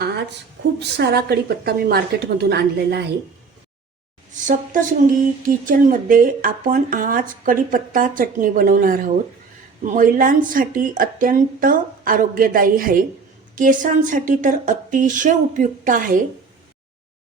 आज खूप सारा कढीपत्ता मी मार्केटमधून आणलेला आहे। सप्तशृंगी किचनमध्ये आपण आज कढीपत्ता चटणी बनवणार आहोत। महिलांसाठी अत्यंत आरोग्यदायी आहे, केसांसाठी तर अतिशय उपयुक्त आहे।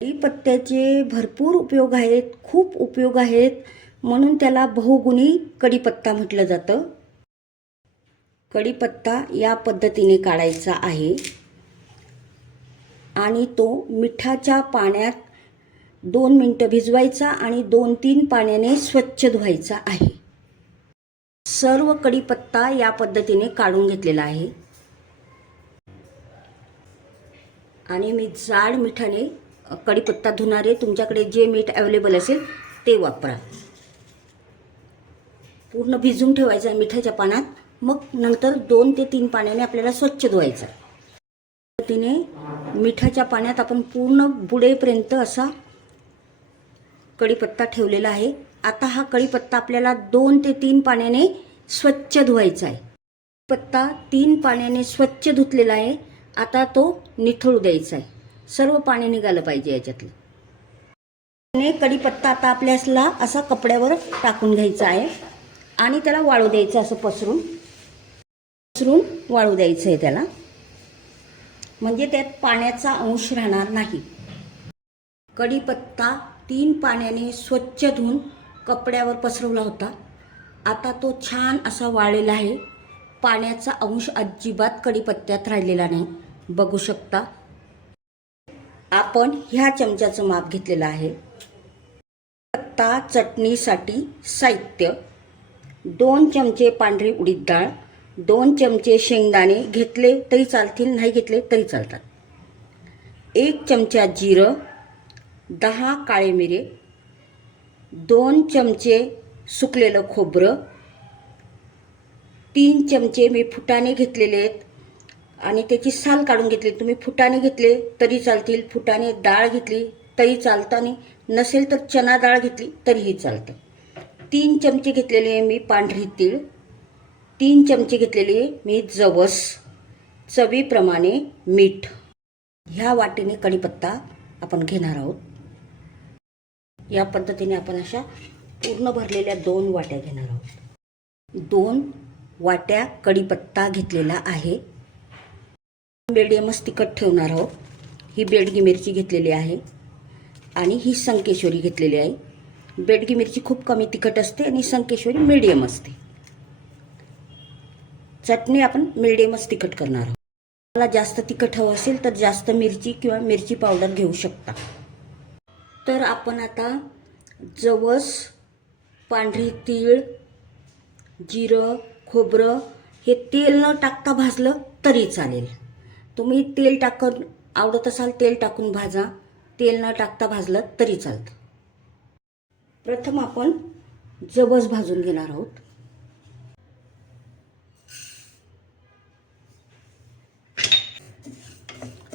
कढीपत्त्याचे भरपूर उपयोग आहेत, खूप उपयोग आहेत, म्हणून त्याला बहुगुणी कढीपत्ता म्हटलं जातं। कढीपत्ता या पद्धतीने काढायचा आहे आणि तो मिठाच्या पाण्यात 2 मिनिटं भिजवायचा आणि 2-3 पाण्याने स्वच्छ धुवायचा आहे। सर्व कढीपत्ता या पद्धतीने काढून घेतलेला आहे आणि मी जाड मिठाने कढीपत्ता धुणारे, तुमच्याकडे जे मीठ अवेलेबल असेल ते वापरा। पूर्ण भिजून ठेवायचा मिठाच्या पाण्यात, मग नंतर 2 ते 3 पाण्याने आपल्याला स्वच्छ धुवायचा। पद्धतीने मिठाच्या पाण्यात आपण पूर्ण बुडेपर्यंत असा कढीपत्ता ठेवलेला आहे। आता हा कढीपत्ता आपल्याला 2 ते 3 पाण्याने स्वच्छ धुवायचा आहे। कढीपत्ता 3 पाण्याने स्वच्छ धुतलेला आहे। आता तो निथळू द्यायचा आहे, सर्व पाणी निघालं पाहिजे याच्यातलं। कढीपत्ता आता आपल्याला असा कपड्यावर टाकून घ्यायचा आहे आणि त्याला वाळू द्यायचं, असं पसरून वाळू द्यायचं आहे त्याला, म्हणजे त्यात पाण्याचा अंश राहणार नाही। कढीपत्ता 3 पाण्याने स्वच्छ धुवून कपड्यावर पसरवला होता, आता तो छान असा वाळलेला आहे। पाण्याचा अंश अजिबात कढीपत्त्यात राहिलेला नाही, बघू शकता। आपण ह्या चमच्याचं माप घेतलेलं आहे। कढीपत्ता चटणीसाठी साहित्य: 2 चमचे पांढरी उडीद डाळ, 2 चमचे शेंगदाणे घेतले तरी चालतील, नाही घेतले तरी चालतात, 1 चमचा जिरं, 10 काळे मिरे, 2 चमचे सुकलेलं खोबरं, 3 चमचे मी फुटाणे घेतलेले आहेत आणि त्याची साल काढून घेतली। तुम्ही फुटाणे घेतले तरी चालतील, फुटाणे डाळ घेतली तरी चालतं, आणि नसेल तर चना डाळ घेतली तरीही चालतं। 3 चमचे घेतलेले मी पांढरी तीळ, 3 चमचे घेतलेले मी जवस, चवीप्रमाणे मीठ। ह्या वाटीने कढीपत्ता आपण घेणार आहोत। या पद्धतीने आपण अशा पूर्ण भरलेल्या 2 वाट्या घेणार आहोत। 2 वाट्या कढीपत्ता घेतलेला आहे। मीडियमच तिखट ठेवणार आहोत। ही बेडगी मिरची घेतलेली आहे आणि ही संकेश्वरी घेतलेली आहे। बेडगी मिरची खूप कमी तिखट असते आणि संकेश्वरी मीडियम असते। चटणी आपण मीडियमच तिखट करणार आहोत। मला जास्त तिखट हवं असेल तर जास्त मिरची किंवा मिरची पावडर घेऊ शकता। तर आपण आता जवस, पांढरी तीळ, जिरं, खोबरं हे तेल न टाकता भाजलं तरी चालेल। तुम्ही तेल टाकून आवडत असाल तेल टाकून भाजा, तेल न टाकता भाजलं तरी चालतं। प्रथम आपण जवस भाजून घेणार आहोत।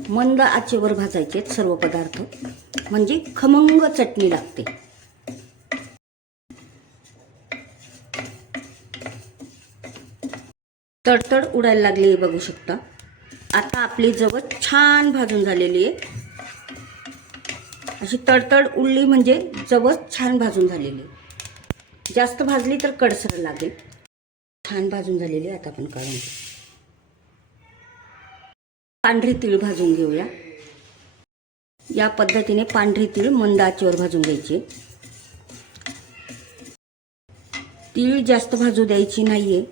मंद आचेवर भाजायचे सर्व पदार्थ, म्हणजे खमंग चटणी लागते। तडतड उडायला लागली, बघू शकता। आता आपली जवस छान भाजून झालेली आहे। अशी तडतड उडली म्हणजे जवस छान भाजून झालेली आहे। जास्त भाजली तर कडसर लागेल। छान भाजून झालेली आहे। आता आपण काढून घेऊ। पांढरी तीळ भाजून घेऊया। या पद्धतीने पांढरी तीळ मंद आचेवर भाजून घ्यायची। तीळ जास्त भाजू द्यायची नाहीये।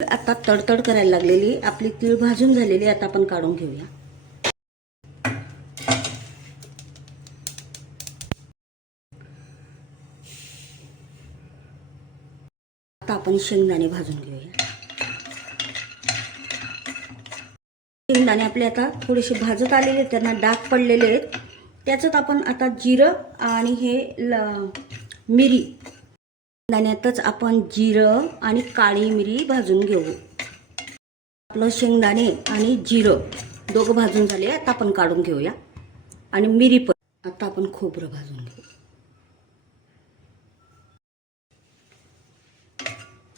आता तडतड करायला लागलेली आपली तीळ भाजून झालेली, आता आपण काढून घेऊया। आता आपण शेंगदाणे भाजून घेऊया। शेंगदाणे आपले आता थोडेसे भाजत आलेले, त्यांना डाग पडलेले आहेत। त्याच्यात आपण आता जिरं आणि हे मिरी, शेंगदाण्यातच आपण जिरं आणि काळी मिरी भाजून घेऊ। आपलं शेंगदाणे आणि जिरं दोघं भाजून झाले, आता आपण काढून घेऊया। आणि मिरी पण। आता आपण खोबरं भाजून घेऊ।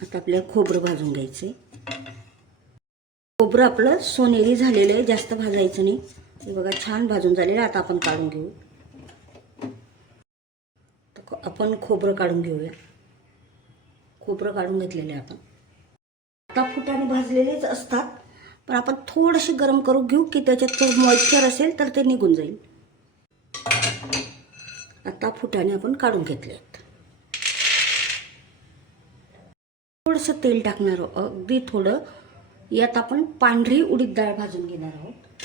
आता आपल्याला खोबरं भाजून घ्यायचे। खोबरं आपलं सोनेरी झालेलं आहे, जास्त भाजायचं नाही. हे बघा छान भाजून झालेलं. आता आपण काढून घेऊ. आपण खोबरं काढून घेऊया. खोबरं काढून घेतलेले आपण. आता फुटाणे भाजलेलेच असतात, पण आपण थोडेसे गरम करून घेऊ की त्याच्यात मॉइश्चर असेल तर ते निघून जाईल. आता फुटाणे आपण काढून घेतलेत. थोडंसं तेल टाकणार, अगदी थोडं. यात आपण पांढरी उडीद डाळ भाजून घेणार आहोत.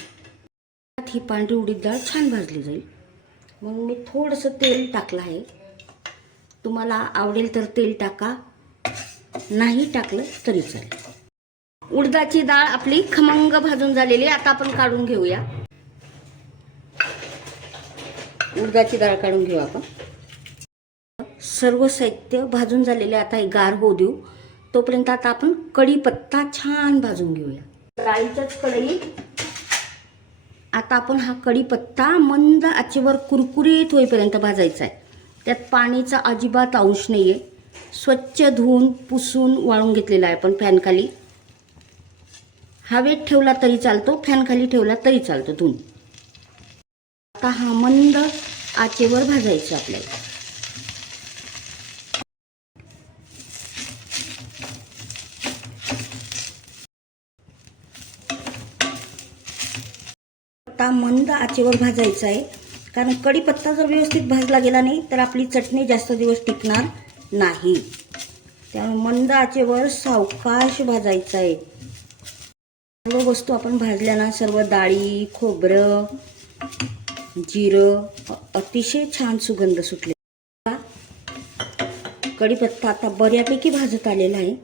ही पांढरी उडीद डाळ छान भाजली जाईल म्हणून मी थोडंसं तेल टाकलं आहे. तुम्हाला आवडेल तर तेल टाका, नाही टाकलं तरी चालेल. उडदाची डाळ आपली खमंग भाजून झालेली. आता आपण काढून घेऊया. उडदाची डाळ काढून घेऊ आपण. सर्व साहित्य भाजून झालेले. आता हे गार होऊ देऊ. तोपर्यंत आता आपण कढीपत्ता छान भाजून घेऊया. डाळीच्याच कढईत आता आपण हा कढीपत्ता मंद आचेवर कुरकुरीत होईपर्यंत भाजायचा आहे. त्यात पाणीचा अजिबात अंश नाही आहे. स्वच्छ धुवून पुसून वाळून घेतलेला आहे आपण फॅनखाली. हवेत ठेवला तरी चालतो, फॅनखाली ठेवला तरी चालतो धुवून. आता हा मंद आचेवर भाजायचा आपल्याला. आता मंद आचेवर भाजायचा आहे, कारण कढीपत्ता जर व्यवस्थित भाजला गेला नाही तर आपली चटणी जास्त दिवस टिकणार नाही. त्यामुळे मंद आचेवर सावकाश भाजायचं आहे. सर्व वस्तू आपण भाजल्या ना, सर्व डाळी, खोबरं, जिरं, अतिशय छान सुगंध सुटले. कढीपत्ता आता बऱ्यापैकी भाजत आलेला आहे.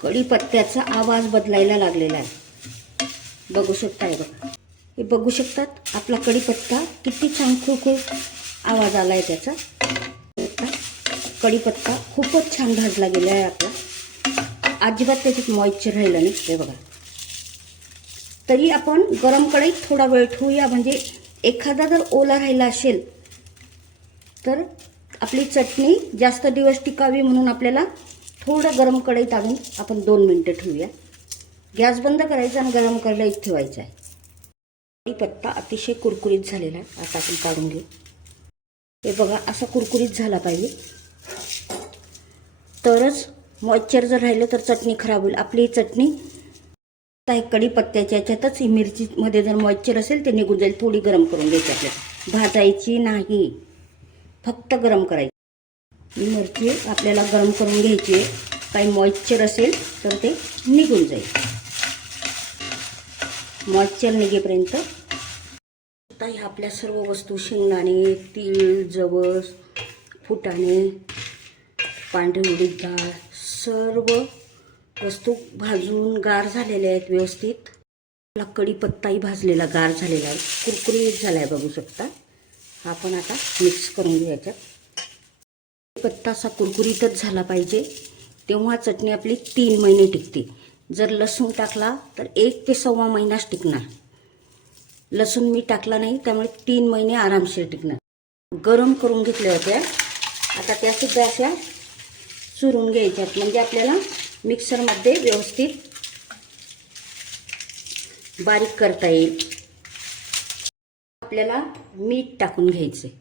कढीपत्त्याचा आवाज बदलायला लागलेला आहे. बघू शकता, हे बघू शकतात आपला कढीपत्ता किती छान खुरखुर आवाज आला आहे त्याचा. कढीपत्ता खूपच छान भाजला गेला आहे आपला. अजिबात त्याच्यात मॉइश्चर राहिलं नाही. हे बघा. तरी आपण गरम कढईत थोडा वेळ ठेवूया, म्हणजे एखादा जर ओला राहिला असेल तर आपली चटणी जास्त दिवस टिकावी म्हणून आपल्याला थोडं गरम कढईत आणून आपण 2 मिनिटं ठेवूया. गॅस बंद करायचा आणि गरम कढईत ठेवायचा आहे. कढीपत्ता अतिशय कुरकुरीत झालेला आहे. आता आपण काढून घेऊ. हे बघा, असा कुरकुरीत झाला पाहिजे, तरच. मॉइश्चर जर राहिलं तर चटणी खराब होईल. आपली चटणी आता कढीपत्त्याच्या याच्यातच ही मिरचीमध्ये जर मॉइश्चर असेल ते निघून जाईल. थोडी गरम करून घ्यायची आपल्याला, भाजायची नाही, फक्त गरम करायची. मिरची आपल्याला गरम करून घ्यायची आहे. काही मॉइश्चर असेल तर ते निघून जाईल. मॉइश्चर निघेपर्यंत आता ह्या आपल्या सर्व वस्तू, शेंगदाणे, तीळ, जवस, फुटाणे, पांढरी उडीद डाळ, सर्व वस्तू भाजून गार झालेल्या आहेत व्यवस्थित. आपला कढीपत्ताही भाजलेला गार झालेला आहे, कुरकुरीत झाला आहे. बघू शकता. हा आपण आता मिक्स करून घेऊ याच्यात. कढीपत्ता असा कुरकुरीतच झाला पाहिजे, तेव्हा चटणी आपली 3 महिने टिकते. जर लसूण टाकला तर 1 ते 1.25 महिनाच टिकणार. लसूण मी टाकला नाही, त्यामुळे 3 महिने आरामशीर टिकणार. गरम करून घेतल्या होत्या, आता त्या सुद्धा अशा चुरून घ्यायच्यात, म्हणजे आपल्याला मिक्सरमध्ये व्यवस्थित बारीक करता येईल. आपल्याला मीठ टाकून घ्यायचे.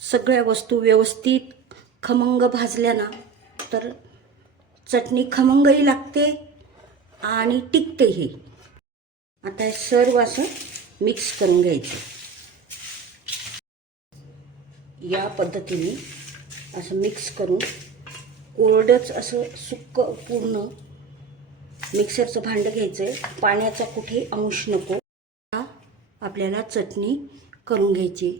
सगळ्या वस्तू व्यवस्थित खमंग भाजल्या ना तर चटणी खमंगही लागते आणि टिकतेही. आता हे सर्व असं मिक्स करून घ्यायचं. या पद्धतीने असं मिक्स करून कोरडंच असं सुक्क पूर्ण मिक्सरचं भांडं घ्यायचं आहे. पाण्याचा कुठे अंश नको. आपल्याला चटणी करून घ्यायची.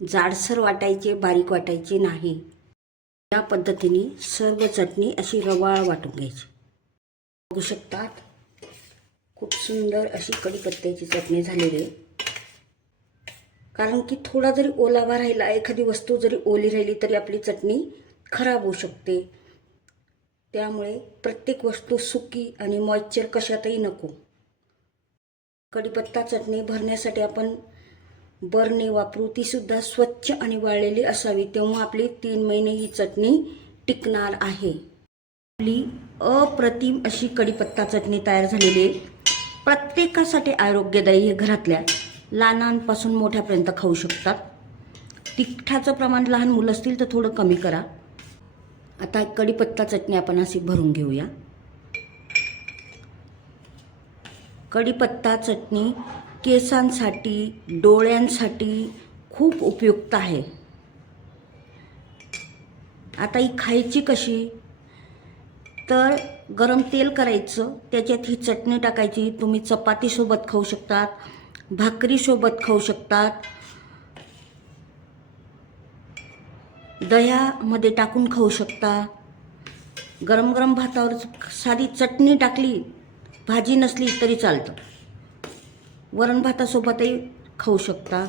जाडसर वाटायचे, बारीक वाटायचे नाही. या पद्धतीने सर्व चटणी अशी रवाळ वाटून घ्यायची. बघू शकतात, खूप सुंदर अशी कढीपत्त्याची चटणी झालेली आहे. कारण की थोडा जरी ओलावा राहिला, एखादी वस्तू जरी ओली राहिली तरी आपली चटणी खराब होऊ शकते. त्यामुळे प्रत्येक वस्तू सुकी आणि मॉइश्चर कशातही नको. कढीपत्ता चटणी भरण्यासाठी आपण बरणी वापरू, तीसुद्धा स्वच्छ आणि वाळलेली असावी, तेव्हा आपली 3 महिने ही चटणी टिकणार आहे. आपली अप्रतिम अशी कढीपत्ता चटणी तयार झालेली आहे. प्रत्येकासाठी आरोग्यदायी, हे घरातल्या लहानांपासून मोठ्यापर्यंत खाऊ शकतात. तिखटाचं प्रमाण लहान मुलं असतील तर थोडं कमी करा. आता कढीपत्ता चटणी आपण अशी भरून घेऊया. कढीपत्ता चटणी केसांसाठी, डोळ्यांसाठी खूप उपयुक्त आहे. आता ही खायची कशी, तर गरम तेल करायचं, त्याच्यात ही चटणी टाकायची. तुम्ही चपातीसोबत खाऊ शकतात, भाकरीसोबत खाऊ शकतात, दह्यामध्ये टाकून खाऊ शकता. गरम गरम भातावर साधी चटणी टाकली, भाजी नसली तरी चालतं. वरण भातासोबतही खाऊ शकता.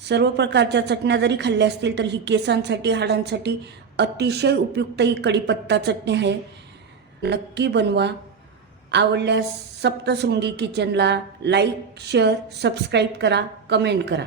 सर्व प्रकारच्या चटण्या जरी खाल्ल्या असतील तर ही केसांसाठी, हाडांसाठी अतिशय उपयुक्त ही कढीपत्ता चटणी आहे. नक्की बनवा. आवडल्यास सप्तशृंगी किचनला लाईक, शेअर, सबस्क्राईब करा, कमेंट करा.